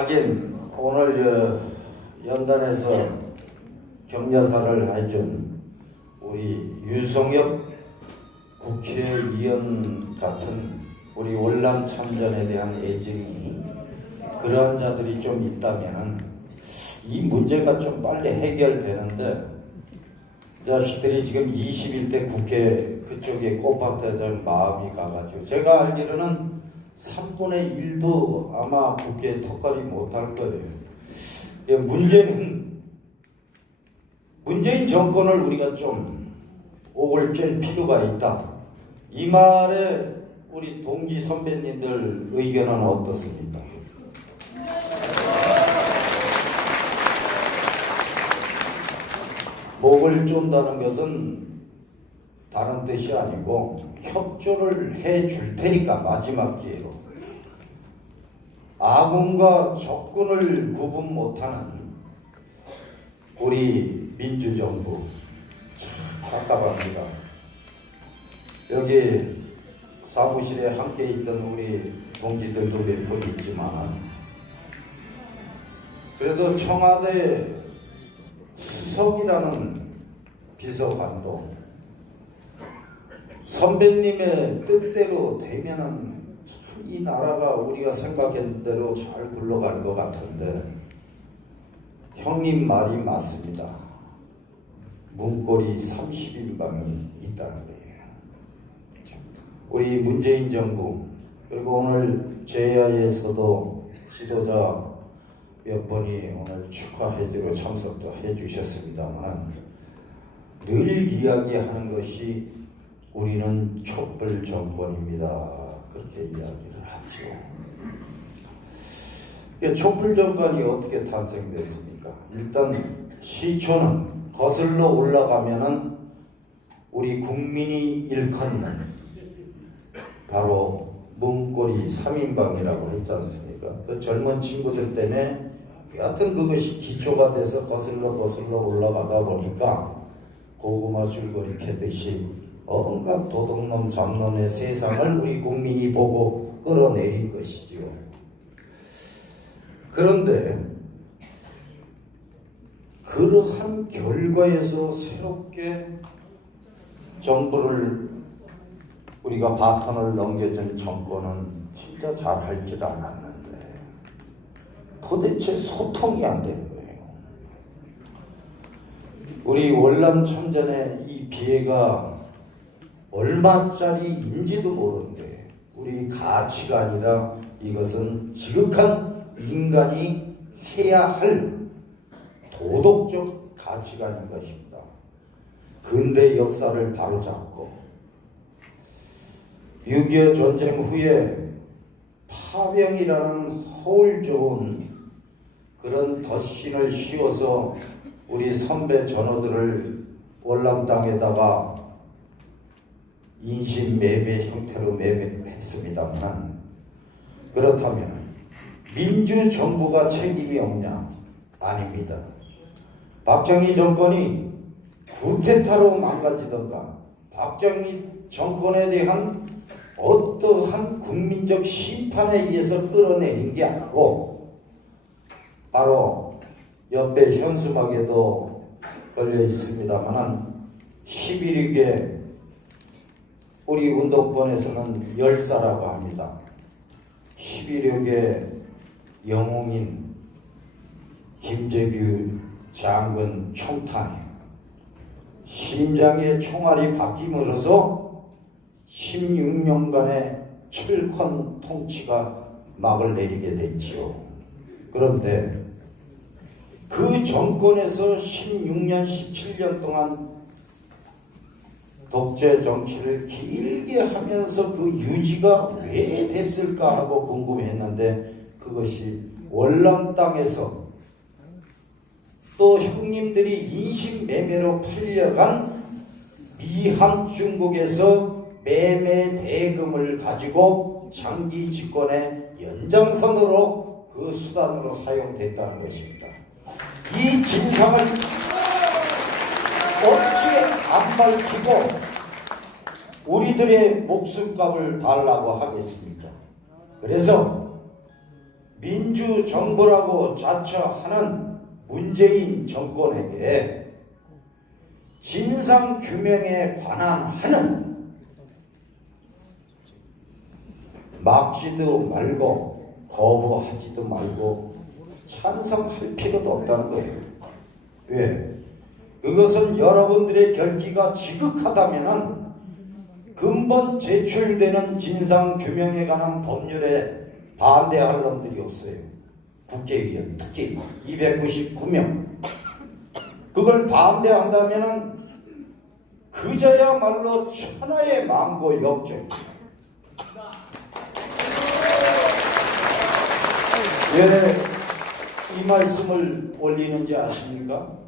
하긴 오늘 연단에서 격려사를 해준 우리 유성엽 국회의원 같은 우리 월남 참전에 대한 애정이 그러한 자들이 좀 있다면 이 문제가 좀 빨리 해결되는데, 자식들이 지금 21대 국회 그쪽에 꼬박대던 마음이 가가지고, 제가 알기로는 3분의 1도 아마 국회에 턱걸이 못할 거예요. 문재인 정권을 우리가 좀 옥을 쬐 필요가 있다. 이 말에 우리 동지 선배님들 의견은 어떻습니까? 목을 쫀다는 것은 다른 뜻이 아니고 협조를 해줄 테니까 마지막 기회로 아군과 적군을 구분 못하는 우리 민주정부 참 답답합니다. 여기 사무실에 함께 있던 우리 동지들도 몇 분 있지만 그래도 청와대 수석이라는 비서관도 선배님의 뜻대로 되면은 이 나라가 우리가 생각했던 대로 잘 굴러갈 것 같은데, 형님 말이 맞습니다. 문고리 30인방이 있다는 거예요. 우리 문재인 정부, 그리고 오늘 제야에서도 지도자 몇 분이 오늘 축하해주러 참석도 해주셨습니다만, 늘 이야기하는 것이 우리는 촛불 정권입니다. 그렇게 이야기를 하죠. 촛불 정권이 어떻게 탄생됐습니까? 일단 시초는 거슬러 올라가면은 우리 국민이 일컫는 바로 문고리 3인방이라고 했지 않습니까? 그 젊은 친구들 때문에 여하튼 그것이 기초가 돼서 거슬러 올라가다 보니까 고구마 줄거리 캐듯이 온갖 도둑놈 잡놈의 세상을 우리 국민이 보고 끌어내린 것이죠. 그런데 그러한 결과에서 새롭게 정부를 우리가 바톤을 넘겨준 정권은 진짜 잘할 줄 알았는데 도대체 소통이 안 되는 거예요. 우리 월남 참전의 이 비애가 얼마짜리인지도 모르는데 우리 가치가 아니라 이것은 지극한 인간이 해야 할 도덕적 가치관인 것입니다. 근대 역사를 바로잡고 6.25 전쟁 후에 파병이라는 허울 좋은 그런 덧신을 씌워서 우리 선배 전우들을 월남 땅에다가 인신매매 형태로 매매했습니다만, 그렇다면 민주정부가 책임이 없냐? 아닙니다. 박정희 정권이 쿠데타로 망가지던가 박정희 정권에 대한 어떠한 국민적 심판에 의해서 끌어내린 게 아니고 바로 옆에 현수막에도 걸려 있습니다만 11.6에 우리 운동권에서는 열사라고 합니다. 11.6의 영웅인 김재규 장군 총탄에 심장의 총알이 바뀜으로써 16년간의 철권 통치가 막을 내리게 됐지요. 그런데 그 정권에서 16년, 17년 동안 독재 정치를 길게 하면서 그 유지가 왜 됐을까 하고 궁금했는데, 그것이 월남 땅에서 또 형님들이 인신매매로 팔려간 미항 중국에서 매매 대금을 가지고 장기 집권의 연장선으로 그 수단으로 사용됐다는 것입니다. 이 진상을 어찌 안 밝히고 우리들의 목숨값을 달라고 하겠습니까? 그래서 민주정부라고 자처하는 문재인 정권에게 진상규명에 관한 하는 막지도 말고 거부하지도 말고 찬성할 필요도 없다는 거예요. 왜? 그것은 여러분들의 결기가 지극하다면은 근본 제출되는 진상규명에 관한 법률에 반대할 놈들이 없어요. 국회의원 특히 299명. 그걸 반대한다면은 그저야말로 천하의 망고 역적이에요. 왜 이 말씀을 올리는지 아십니까?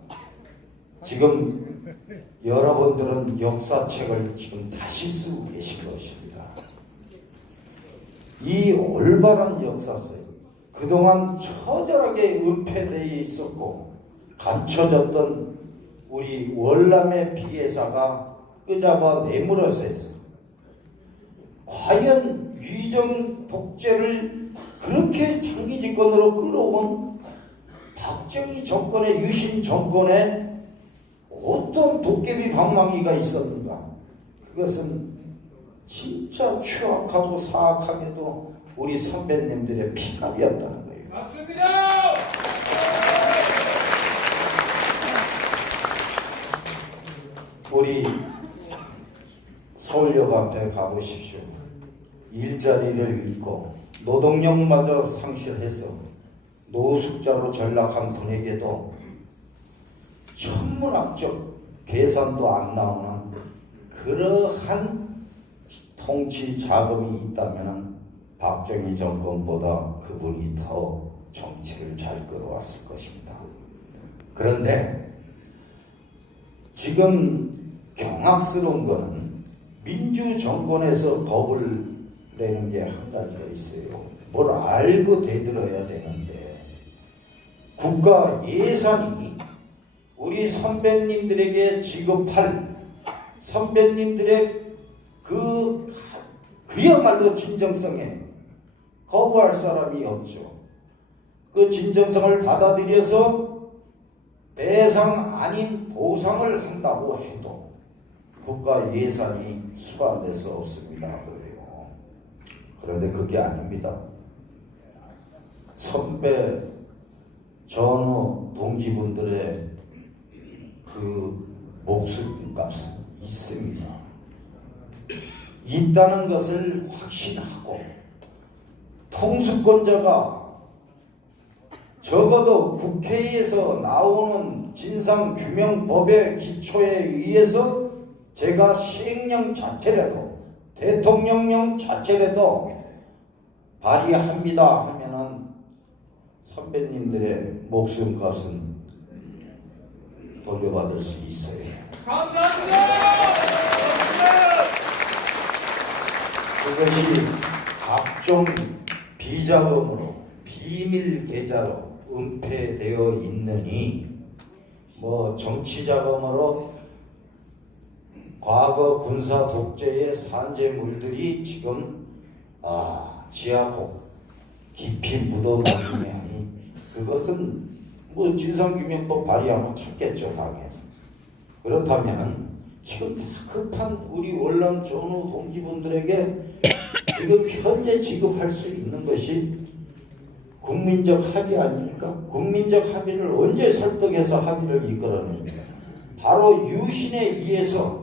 지금 여러분들은 역사책을 지금 다시 쓰고 계신 것입니다. 이 올바른 역사책, 그동안 처절하게 은폐되어 있었고 감춰졌던 우리 월남의 피해자가 끄잡아 내물어서 했어. 과연 위정 독재를 그렇게 장기 집권으로 끌어온 박정희 정권의 유신 정권에 어떤 도깨비 방망이가 있었는가? 그것은 진짜 추악하고 사악하게도 우리 선배님들의 피갑이었다는 거예요. 맞습니다. 우리 서울역 앞에 가보십시오. 일자리를 잃고 노동력마저 상실해서 노숙자로 전락한 분에게도 천문학적 계산도 안 나오는 그러한 통치 자금이 있다면 박정희 정권보다 그분이 더 정치를 잘 끌어왔을 것입니다. 그런데 지금 경악스러운 것은 민주정권에서 법을 내는 게 한 가지가 있어요. 뭘 알고 대들어야 되는데 국가 예산이 우리 선배님들에게 지급할 선배님들의 그야말로 진정성에 거부할 사람이 없죠. 그 진정성을 받아들여서 배상 아닌 보상을 한다고 해도 국가 예산이 수반될 수 없습니다. 그래요. 그런데 그게 아닙니다. 선배 전후 동지분들의 그 목숨값은 있습니다. 있다는 것을 확신하고 통수권자가 적어도 국회에서 나오는 진상규명법의 기초에 의해서 제가 시행령 자체라도 대통령령 자체라도 발의합니다 하면은 선배님들의 목숨값은 돌려받을 수 있어요. 감사합니다. 그것이 각종 비자금으로 비밀 계좌로 은폐되어 있느니 뭐 정치자금으로 과거 군사 독재의 산재물들이 지금 지하고 깊이 묻어나기에 하니 그것은 뭐 진상규명법 발의하면 찾겠죠 당연히. 그렇다면 지금 다 급한 우리 월남 전후 동지분들에게 지금 현재 지급할 수 있는 것이 국민적 합의 아닙니까? 국민적 합의를 언제 설득해서 합의를 이끌어냅니까? 바로 유신에 의해서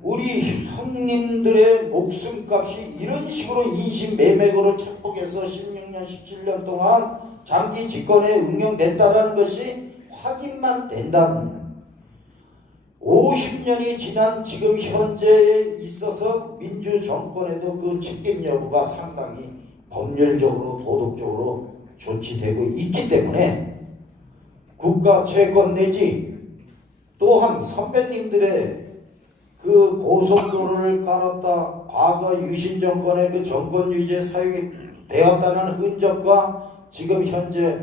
우리 형님들의 목숨값이 이런 식으로 인신매매로 착복해서 16년, 17년 동안 장기 집권에 응용됐다는 것이 확인만 된다면 50년이 지난 지금 현재에 있어서 민주정권에도 그 책임 여부가 상당히 법률적으로 도덕적으로 조치되고 있기 때문에 국가 채권 내지 또한 선배님들의 그 고속도로를 깔았다 과거 유신 정권의 그 정권 유지에 사용이 되었다는 흔적과 지금 현재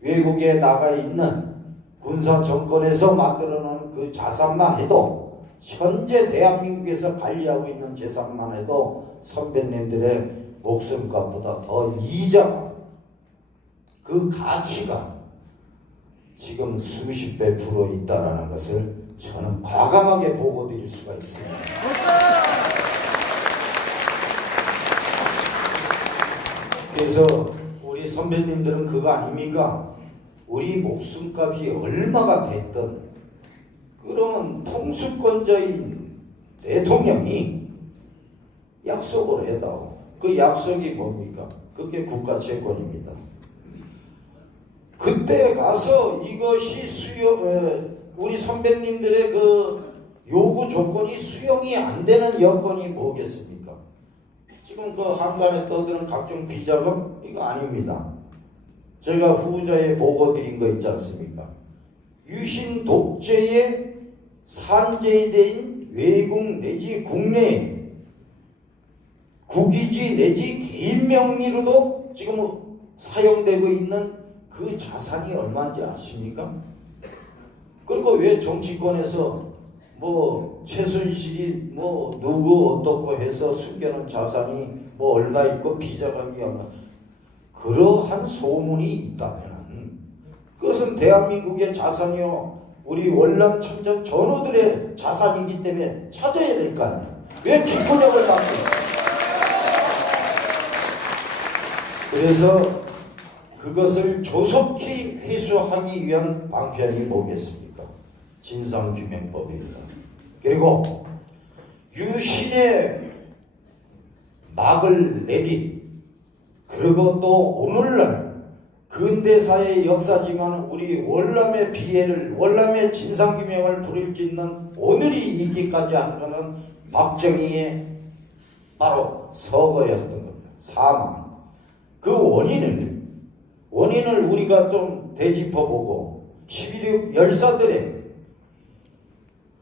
외국에 나가 있는 군사 정권에서 만들어놓은 그 자산만 해도 현재 대한민국에서 관리하고 있는 재산만 해도 선배님들의 목숨값보다 더 이자가 그 가치가 지금 수십 배 불어 있다라는 것을 저는 과감하게 보고 드릴 수가 있습니다. 그래서 우리 선배님들은 그거 아닙니까? 우리 목숨값이 얼마가 됐든 그러면 통수권자인 대통령이 약속을 해다오. 그 약속이 뭡니까? 그게 국가채권입니다. 그때 가서 이것이 우리 선배님들의 그 요구 조건이 수용이 안 되는 여건이 뭐겠습니까? 지금 그 한간에 떠드는 각종 비자금 이거 아닙니다. 제가 후자에 보고 드린 거 있지 않습니까? 유신 독재의 산재인 외국 내지 국내 국유지 내지 개인 명의로도 지금 사용되고 있는 그 자산이 얼마인지 아십니까? 그리고 왜 정치권에서 뭐 최순실이 뭐 누구 어떻고 해서 숨겨놓은 자산이 뭐 얼마 있고 비자금이 얼마, 그러한 소문이 있다면 그것은 대한민국의 자산이요 우리 월남 천정 전우들의 자산이기 때문에 찾아야 될 거 아니에요. 왜 뒷구녕을 막고 있어요? 그래서 그것을 조속히 회수하기 위한 방편이 뭐겠습니까? 진상규명법입니다. 그리고 유신의 막을 내린, 그리고 또 오늘날 근대사의 역사지만 우리 월남의 비애를, 월남의 진상규명을 부릴 수 있는 오늘이 있기까지 한 것은 박정희의 바로 서거였던 겁니다. 사망. 그 원인을 우리가 좀 되짚어보고 11.6 열사들의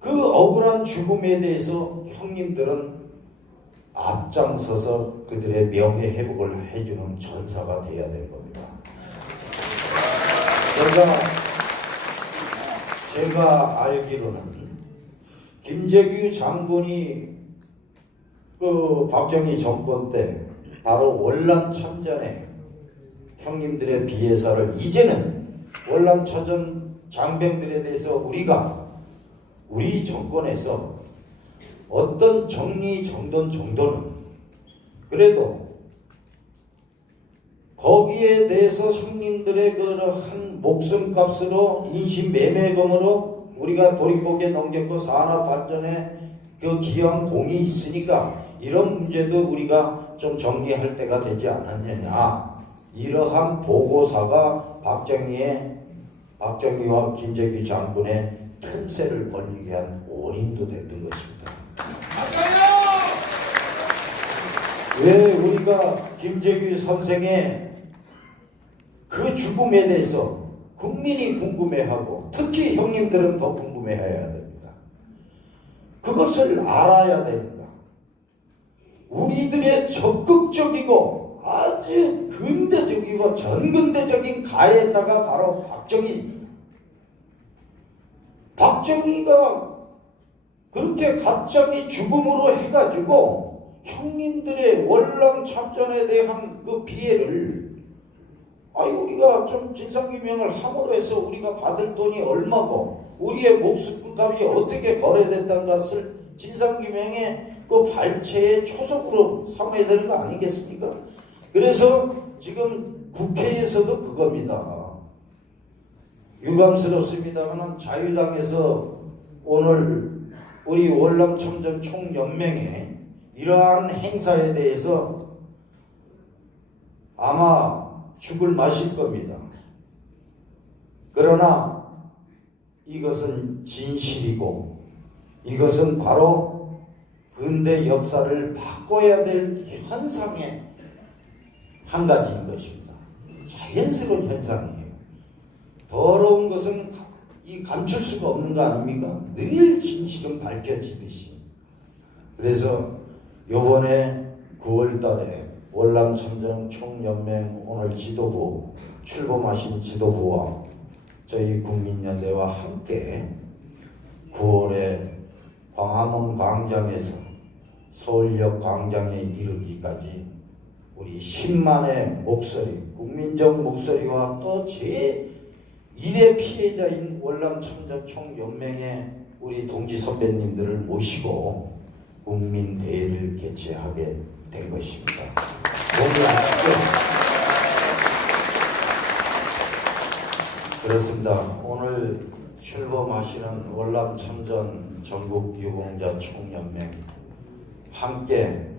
그 억울한 죽음에 대해서 형님들은 앞장서서 그들의 명예회복을 해주는 전사가 되어야 될 겁니다. 제가 알기로는 김재규 장군이 그 박정희 정권 때 바로 월남 참전에 형님들의 비해사를, 이제는 월남 참전 장병들에 대해서 우리 정권에서 어떤 정리정돈 정도는 그래도 거기에 대해서 형님들의 그한 목숨값으로 인신매매금으로 우리가 보릿고개 넘겼고 산업 발전에 그 기여한 공이 있으니까 이런 문제도 우리가 좀 정리할 때가 되지 않았느냐. 이러한 보고사가 박정희와 김재규 장군의 틈새를 벌리게 한 원인도 됐던 것입니다. 왜 우리가 김재규 선생의 그 죽음에 대해서 국민이 궁금해하고 특히 형님들은 더 궁금해해야 됩니다. 그것을 알아야 됩니다. 우리들의 적극적이고 아주 근대적이고 전근대적인 가해자가 바로 박정희가 그렇게 갑자기 죽음으로 해가지고 형님들의 월남 참전에 대한 그 피해를 우리가 좀 진상규명을 함으로 해서 우리가 받을 돈이 얼마고 우리의 목숨값이 어떻게 거래됐다는 것을 진상규명의 그 발췌의 초석으로 삼아야 되는 거 아니겠습니까? 그래서 지금 국회에서도 그겁니다. 유감스럽습니다만 자유당에서 오늘 우리 월남 참전 총연맹에 이러한 행사에 대해서 아마 죽을 마실 겁니다. 그러나 이것은 진실이고 이것은 바로 근대 역사를 바꿔야 될 현상의 한 가지인 것입니다. 자연스러운 현상이에요. 더러운 것은 감출 수가 없는 거 아닙니까? 늘 진실은 밝혀지듯이. 그래서 요번에 9월 달에 월남 참전 총연맹 오늘 지도부 출범하신 지도부와 저희 국민연대와 함께 9월에 광화문 광장에서 서울역 광장에 이르기까지 우리 10만의 목소리, 국민적 목소리와 또 제1의 피해자인 월남참전총연맹의 우리 동지 선배님들을 모시고 국민대회를 개최하게 된 것입니다. 동의하시죠? 그렇습니다. 오늘 출범하시는 월남참전 전국유공자 총연맹 함께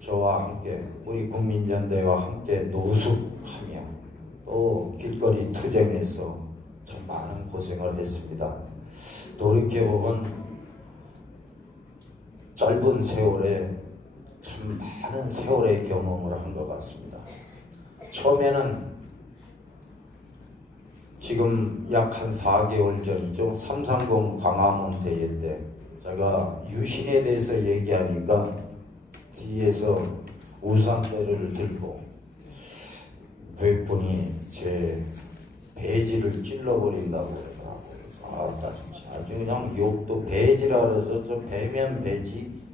저와 함께 우리 국민연대와 함께 노숙하며 또 길거리 투쟁에서 참 많은 고생을 했습니다. 돌이켜보면 짧은 세월에 참 많은 세월의 경험을 한 것 같습니다. 처음에는 지금 약 한 4개월 전이죠. 330 광화문 대회 때 제가 유신에 대해서 얘기하니까 뒤에서 우산대를 들고 몇 분이 제 배지를 찔러버린다고 그러더라고요. 아주 그냥 욕도 배지라 그래서 좀 배면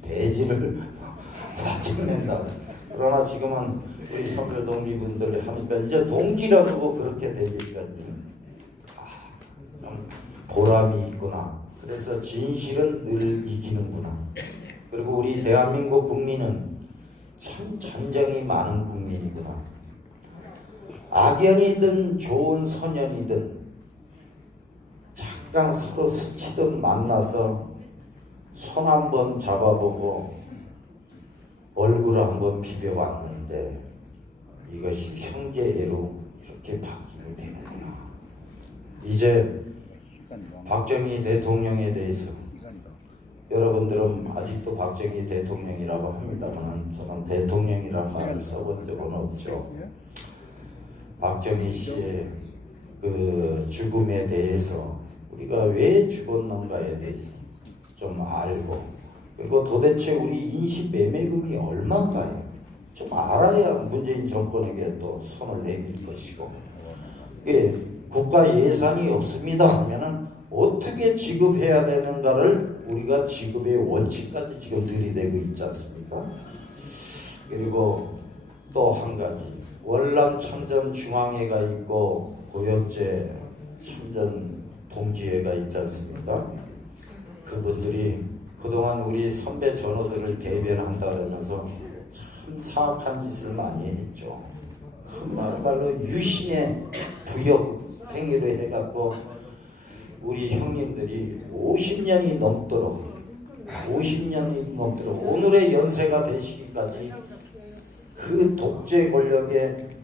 배지를 맞춰낸다고. 그러나 지금은 우리 선배 동지분들이 하니까 이제 동지라고 그렇게 되니까 보람이 있구나. 그래서 진실은 늘 이기는구나. 그리고 우리 대한민국 국민은 참 전쟁이 많은 국민이구나. 악연이든 좋은 선연이든 잠깐 서로 스치듯 만나서 손 한번 잡아보고 얼굴 한번 비벼봤는데 이것이 형제애로 이렇게 바뀌게 되는구나. 이제 박정희 대통령에 대해서 여러분들은 아직도 박정희 대통령이라고 합니다만 저는 대통령이라는 말을 써본 적은 없죠. 박정희 씨의 그 죽음에 대해서 우리가 왜 죽었는가에 대해서 좀 알고, 그리고 도대체 우리 인신매매금이 얼마인가요? 좀 알아야 문재인 정권에게 또 손을 내밀 것이고, 국가 예산이 없습니다 하면은 어떻게 지급해야 되는가를 우리가 지급의 원칙까지 지금 들이대고 있지 않습니까? 그리고 또 한 가지, 월남 참전 중앙회가 있고 고엽제 참전 동지회가 있지 않습니까? 그분들이 그동안 우리 선배 전우들을 대변한다 그러면서 참 사악한 짓을 많이 했죠. 말로 유신의 부역 행위를 해갖고 우리 형님들이 50년이 넘도록 오늘의 연세가 되시기까지 그 독재 권력의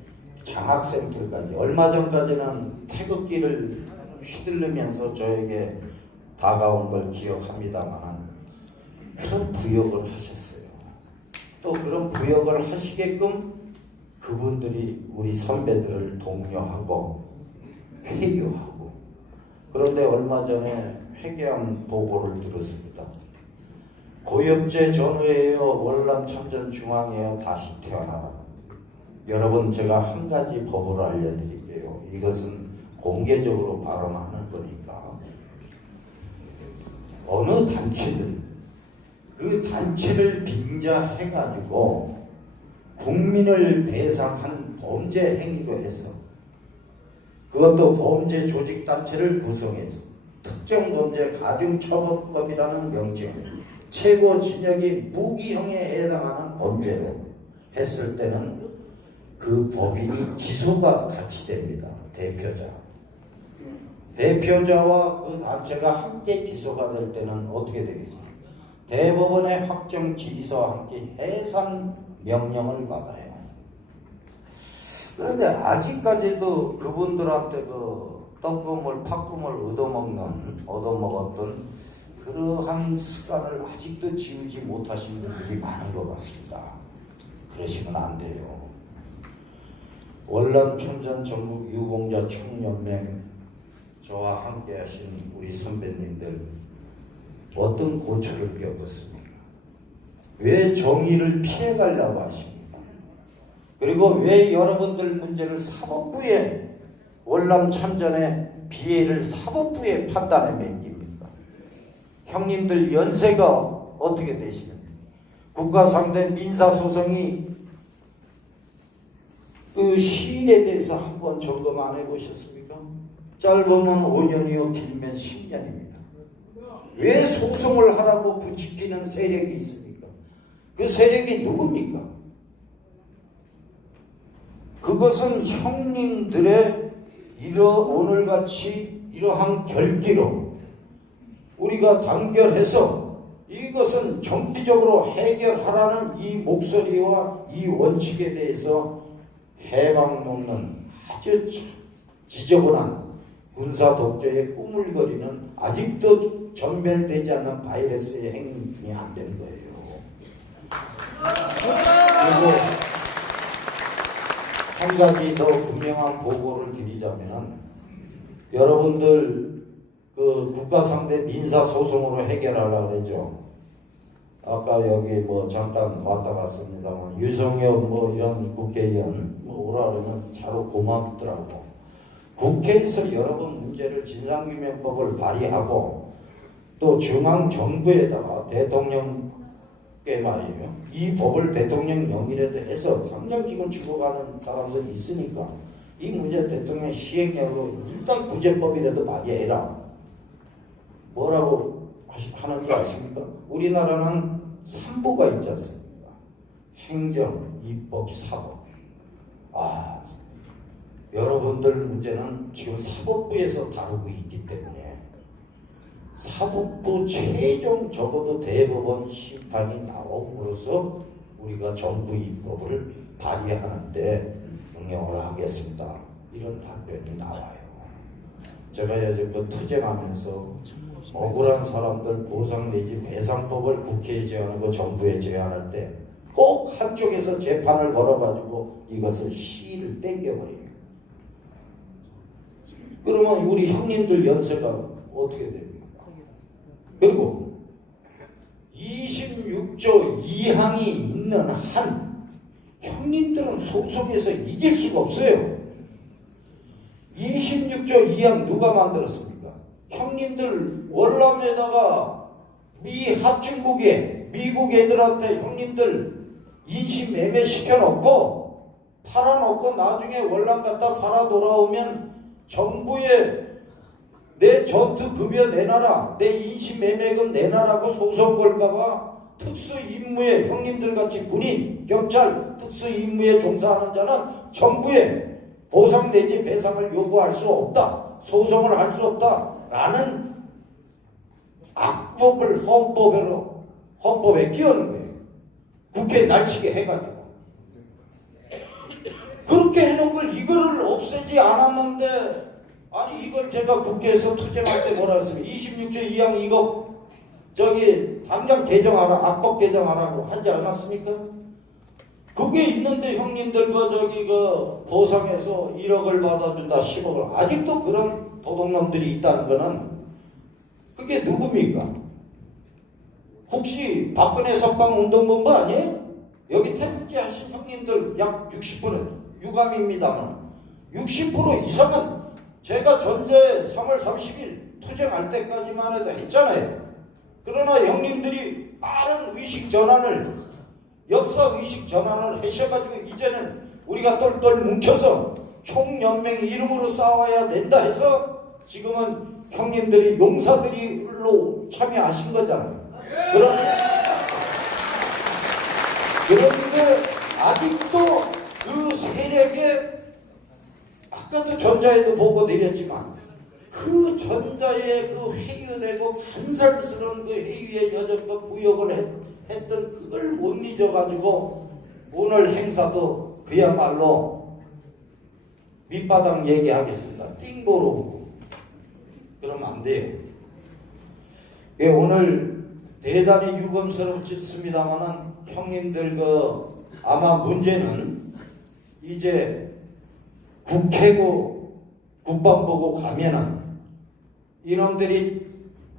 장학생들까지, 얼마 전까지는 태극기를 휘둘르면서 저에게 다가온 걸 기억합니다만 그런 부역을 하셨어요. 또 그런 부역을 하시게끔 그분들이 우리 선배들을 독려하고 회유하고, 그런데 얼마 전에 회개한 보고를 들었습니다. 고엽제 전후에요, 월남 참전 중앙에요, 다시 태어나라. 여러분, 제가 한 가지 법을 알려드릴게요. 이것은 공개적으로 발언하는 거니까 어느 단체든 그 단체를 빙자해가지고 국민을 대상한 범죄 행위도 했어. 그것도 범죄 조직단체를 구성해서 특정 범죄 가중처벌법이라는 명칭, 최고 징역이 무기형에 해당하는 범죄로 했을 때는 그 법인이 기소가 같이 됩니다. 대표자와 그 단체가 함께 기소가 될 때는 어떻게 되겠습니까? 대법원의 확정 기소와 함께 해산 명령을 받아요. 그런데 아직까지도 그분들한테 그 떡금을 팥금을 얻어먹었던 그러한 습관을 아직도 지우지 못하신 분들이 많은 것 같습니다. 그러시면 안 돼요. 월남 참전 전국 유공자 총연맹 저와 함께 하신 우리 선배님들 어떤 고초를 겪었습니까? 왜 정의를 피해가려고 하십니까? 그리고 왜 여러분들 문제를 사법부에, 월남 참전의 비애를 사법부의 판단에 맡깁니까? 형님들 연세가 어떻게 되시는지, 국가 상대 민사소송이 그 시일에 대해서 한번 점검 안 해보셨습니까? 짧으면 5년이요 길면 10년입니다. 왜 소송을 하라고 부추기는 세력이 있습니까? 그 세력이 누굽니까? 그것은 형님들의 오늘같이 이러한 결기로 우리가 단결해서 이것은 정기적으로 해결하라는 이 목소리와 이 원칙에 대해서 해방 놓는 아주 지저분한 군사 독재의 꾸물거리는 아직도 전멸되지 않는 바이러스의 행동이 안 된 거예요. 그리고 한 가지 더 분명한 보고를 드리자면, 여러분들 그 국가 상대 민사 소송으로 해결하려고 그러죠. 아까 여기 뭐 잠깐 왔다 갔습니다만 유성엽 뭐 이런 국회의원 뭐 오라 그러면 자로 고맙더라고. 국회에서 여러분 문제를 진상규명법을 발의하고 또 중앙정부에다가 대통령께 말이에요. 이 법을 대통령 명의라도 해서 당장 지금 죽어가는 사람들이 있으니까 이 문제 대통령 시행령으로 일단 구제법이라도 발의해라. 뭐라고 하는지 아십니까? 우리나라는 3부가 있지 않습니까? 행정, 입법, 사법. 여러분들 문제는 지금 사법부에서 다루고 있기 때문에 사법부 최종 적어도 대법원 심판이 나옴으로써 우리가 정부 입법을 발의하는데 응용을 하겠습니다. 이런 답변이 나와요. 제가 요즘 그 투쟁하면서 억울한 사람들 보상 내지 배상법을 국회에 제안하고 정부에 제안할 때 꼭 한쪽에서 재판을 걸어가지고 이것을 시일을 땡겨버려요. 그러면 우리 형님들 연세가 어떻게 됩니까? 그리고 26조 2항이 있는 한 형님들은 소송에서 이길 수가 없어요. 26조 2항 누가 만들었습니까? 형님들 월남에다가 미 합중국에 미국 애들한테 형님들 인신매매 시켜놓고 팔아놓고 나중에 월남 갔다 살아 돌아오면 정부에 내 전투급여 내놔라, 내 인신매매금 내놔라고 소송 걸까봐 특수임무에 형님들같이 군인, 경찰, 특수임무에 종사하는 자는 정부에 보상 내지 배상을 요구할 수 없다, 소송을 할 수 없다 라는 악법을 헌법에 끼우는 거예요. 국회에 날치게 해가지고. 그렇게 해놓은 걸 이거를 없애지 않았는데, 아니 이걸 제가 국회에서 투쟁할 때 뭐라 했습니까? 26조 2항 이거 저기 당장 개정하라, 악법 개정하라고 하지 않았습니까? 그게 있는데 형님들과 저기 그 보상해서 1억을 받아준다, 10억을. 아직도 그런 도둑놈들이 있다는 거는 그게 누굽니까? 혹시 박근혜 석방운동본부 아니에요? 여기 태극기 하신 형님들 약 60% 유감입니다만 60% 이상은 제가 전제 3월 30일 투쟁할 때까지만 해도 했잖아요. 그러나 형님들이 빠른 의식 전환을, 역사 의식 전환을 하셔가지고 이제는 우리가 똘똘 뭉쳐서 총연맹 이름으로 싸워야 된다 해서 지금은 형님들이 용사들이로 참여하신 거잖아요. 그런데 아직도 그 세력에, 아까도 전자에도 보고 드렸지만 그 전자의 그 회유되고 간살스러운 그 회유의 여정과 구역을 했던 그걸 못 잊어가지고 오늘 행사도 그야말로 밑바닥 얘기하겠습니다. 띵보로 그러면 안 돼요. 오늘 대단히 유감스럽습니다만은 형님들 그 아마 문제는 이제 국회고 국방부고 가면은 이놈들이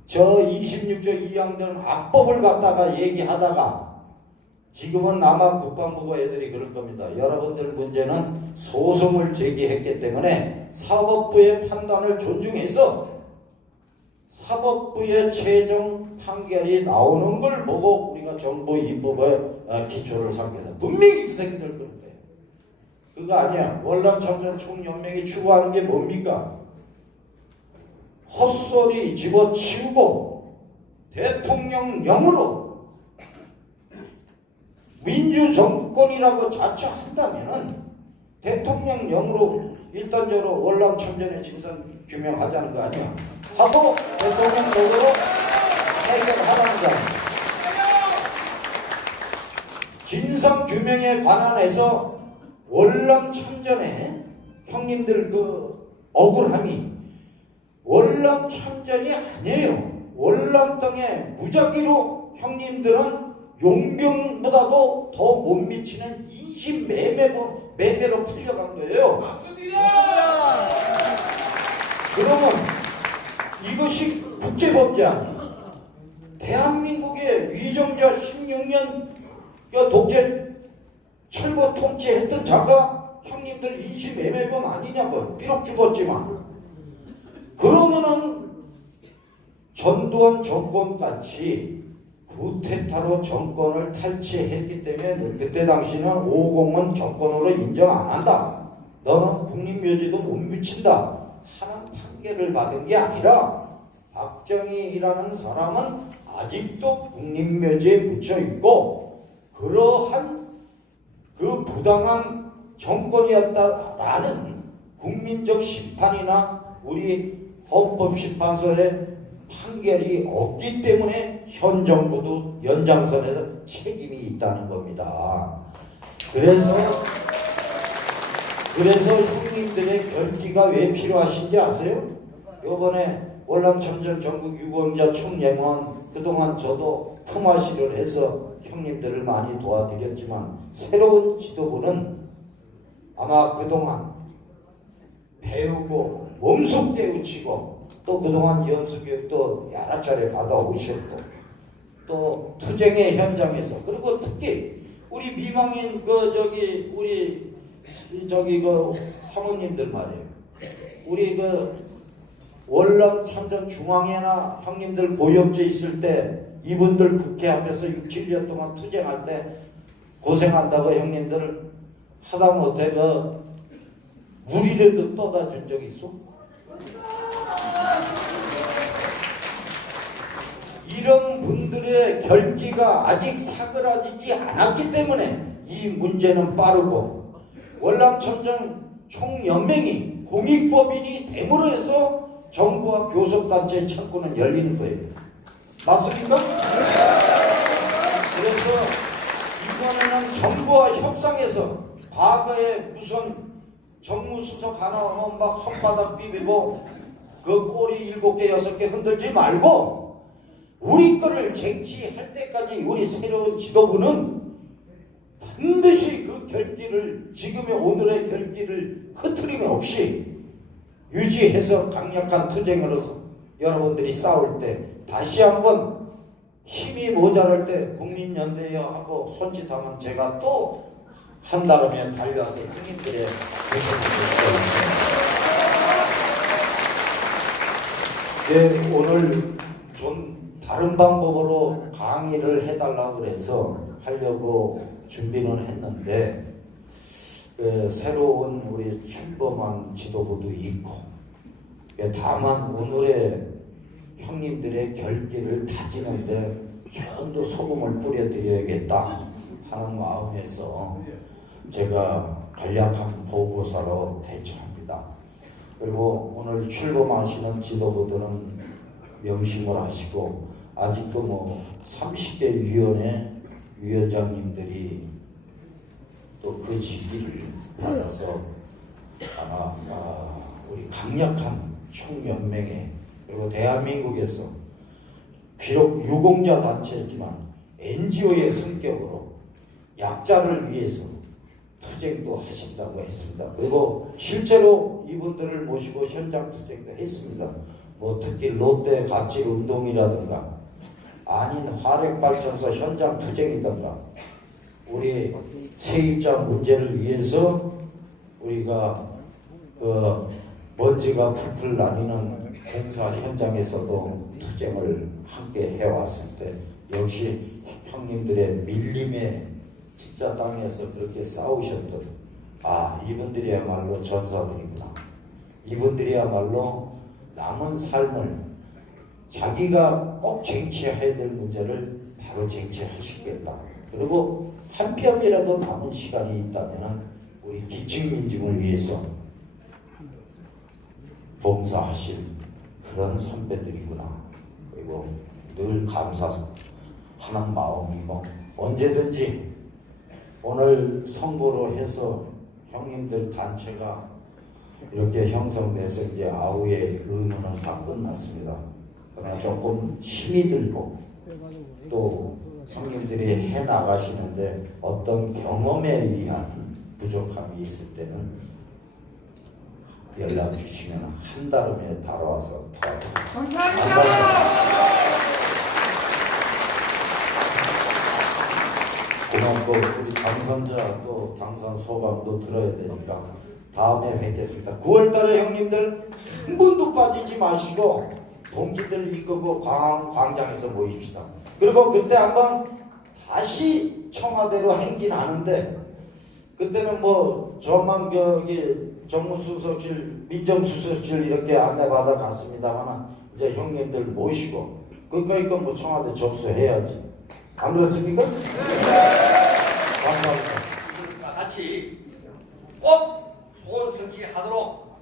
저 26조 2항 악법을 갖다가 얘기하다가 지금은 아마 국방부가 애들이 그럴 겁니다. 여러분들 문제는 소송을 제기했기 때문에 사법부의 판단을 존중해서 사법부의 최종 판결이 나오는 걸 보고 우리가 정부 입법에 기초를 삼겠다. 분명히 이 새끼들 그럴 거예요. 그거 아니야. 월남참전 총연맹이 추구하는 게 뭡니까? 헛소리 집어치우고 대통령령으로 민주정권이라고 자처한다면 대통령령으로 일단적으로 월남참전의 진상 규명하자는 거 아니야. 하고 대통령령으로 해결하라는 거 아니야. 진상 규명에 관한해서 월남참전에 형님들 그 억울함이 월남참전이 아니에요. 월남 땅에 무작위로 형님들은 용병보다도 더 못 미치는 인신매매로 풀려간 거예요. 맞습니다. 그러면 이것이 국제법제야. 대한민국의 위정자 16년 독재 철거 통치했던 자가 형님들 인신매매범 아니냐고. 비록 죽었지만. 그러면은 전두환 정권같이 구테타로 정권을 탈취했기 때문에 그때 당시는 5공은 정권으로 인정 안 한다. 너는 국립묘지도 못 미친다. 하는 판결을 받은 게 아니라 박정희라는 사람은 아직도 국립묘지에 묻혀 있고 그러한 그 부당한 정권이었다라는 국민적 심판이나 우리 헌법심판소의 판결이 없기 때문에 현 정부도 연장선에서 책임이 있다는 겁니다. 그래서 형님들의 결기가 왜 필요하신지 아세요? 이번에 월남참전 전국 유공자 총연맹은 그동안 저도 품앗이를 해서 형님들을 많이 도와드렸지만 새로운 지도부는 아마 그동안 배우고 몸소 깨우치고 또 그동안 연수교육도 여러 차례 받아오셨고 또 투쟁의 현장에서 그리고 특히 우리 미망인 우리 사모님들 말이에요. 우리 월남참전 중앙회나 형님들 고위업체 있을 때 이분들 국회 앞에서 6, 7년 동안 투쟁할 때 고생한다고 형님들 하다못해 물이라도 떠다 준 적 있어? 이런 분들의 결기가 아직 사그라지지 않았기 때문에 이 문제는 빠르고 월남참전 총연맹이 공익법인이 됨으로 해서 정부와 교섭단체의 창구는 열리는 거예요. 맞습니까? 그래서 이번에는 정부와 협상해서 과거에 무슨 정무수석 하나 오면 막 손바닥 비비고 그 꼬리 7개 6개 흔들지 말고 우리 거를 쟁취할 때까지 우리 새로운 지도부는 반드시 그 결기를 지금의 오늘의 결기를 흐트림 없이 유지해서 강력한 투쟁으로서 여러분들이 싸울 때 다시 한번 힘이 모자랄 때 국민연대에 하고 손짓하면 제가 또 한달이면 달려와서 형님들의 대표를 될 수 있습니다. 네, 오늘 좀 다른 방법으로 강의를 해달라고 해서 하려고 준비는 했는데 새로운 우리 출범한 지도부도 있고 다만 오늘의 형님들의 결기를 다지는데 좀 더 소금을 뿌려드려야겠다 하는 마음에서 제가 간략한 보고서로 대처합니다. 그리고 오늘 출범하시는 지도부들은 명심을 하시고 아직도 30대 위원회 위원장님들이 또 그 직위를 받아서 아마 우리 강력한 총연맹에 그리고 대한민국에서 비록 유공자 단체지만 NGO의 성격으로 약자를 위해서 투쟁도 하신다고 했습니다. 그리고 실제로 이분들을 모시고 현장 투쟁도 했습니다. 특히 롯데 갑질 운동이라든가 아닌 화력발전소 현장 투쟁이든가 우리 세입자 문제를 위해서 우리가 먼지가 풀풀 나뉘는 공사 현장에서도 투쟁을 함께 해왔을 때 역시 형님들의 밀림의 진짜 땅에서 그렇게 싸우셨던 아, 이분들이야말로 전사들이구나. 이분들이야말로 남은 삶을 자기가 꼭 쟁취해야 될 문제를 바로 쟁취하시겠다. 그리고 한 뼘이라도 남은 시간이 있다면 우리 기층민중을 위해서 봉사하실 그런 선배들이구나. 그리고 늘 감사하는 마음이고, 언제든지 오늘 선거로 해서 형님들 단체가 이렇게 형성돼서 이제 아우의 의무는 다 끝났습니다. 그러나 조금 힘이 들고 또 형님들이 해 나가시는데 어떤 경험에 의한 부족함이 있을 때는 연락 주시면 한 달 후에 달아와서 도와드리겠습니다. 감사합니다. 고맙고, 우리 당선자 또 당선 소감도 들어야 되니까 다음에 뵙겠습니다. 9월달에 형님들 한 분도 빠지지 마시고 동지들 이끄고 광장에서 모입시다. 그리고 그때 한번 다시 청와대로 행진하는데, 그때는 뭐 저만 여기 정무수석실, 민정수석실 이렇게 안내받아 갔습니다만 이제 형님들 모시고 그러니까 뭐 청와대 접수해야지. 안 그렇습니까? 감사합니다. 같이 꼭 소원성취 하도록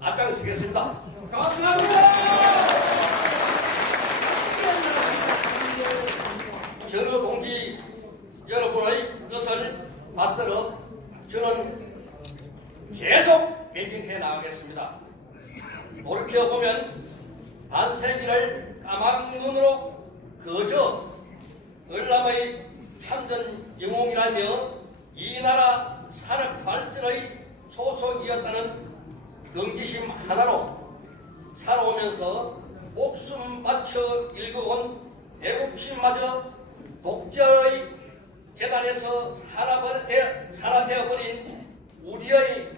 앞장서겠습니다. 감사합니다. 전우 동지 여러분의 뜻을 받들어 저는 계속 매진해 나가겠습니다. 돌이켜보면 반세기를 까막눈으로 그저 월남의 참전 영웅이라며 이 나라 산업 발전의 소속이었다는 경지심 하나로 살아오면서 목숨 바쳐 일궈온 애국심마저 독재의 재단에서 산화되어버린 우리의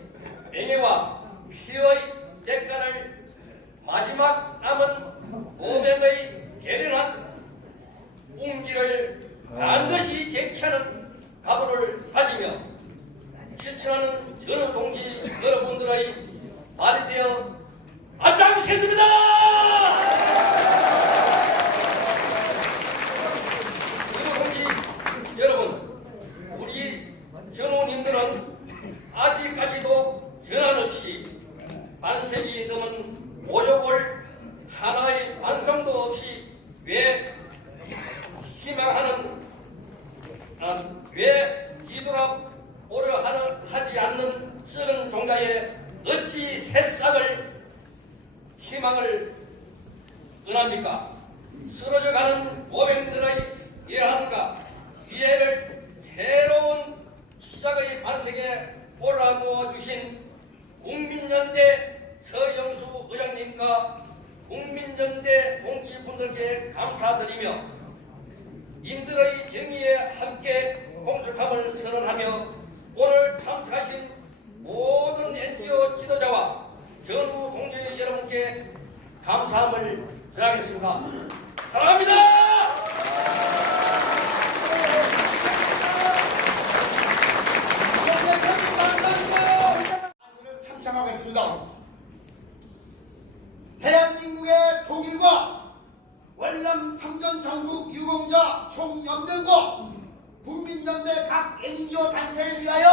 명예와 피의 대가를 마지막 남은 500의 계련한 웅기를 반드시 쟁취하는 각오를 가지며 실천하는 전우 동지 여러분들의 발이 되어 앞장서겠습니다. 전우 동지 여러분, 우리 전우님들은 아직까지도 변함없이 반세기 넘은 모욕을 하나의 반성도 없이 왜 뒤돌아보려 하지 않는 쓰는 종자에 어찌 새싹을 희망을 은합니까? 쓰러져가는 모병들의 예한과 위해를 새로운 시작의 반석에 올라놓아 주신 국민연대 서영수 의장님과 국민연대 동지분들께 감사드리며 인들의 정의에 함께 공숙함을 선언하며 오늘 참석하신 모든 NGO 지도자와 전우 동지 여러분께 감사함을 전하겠습니다. 사랑합니다. 상상하겠습니다. 대한민국의 통일과 월남 참전 전국 유공자 총연맹과 국민연대 각 NGO 단체를 위하여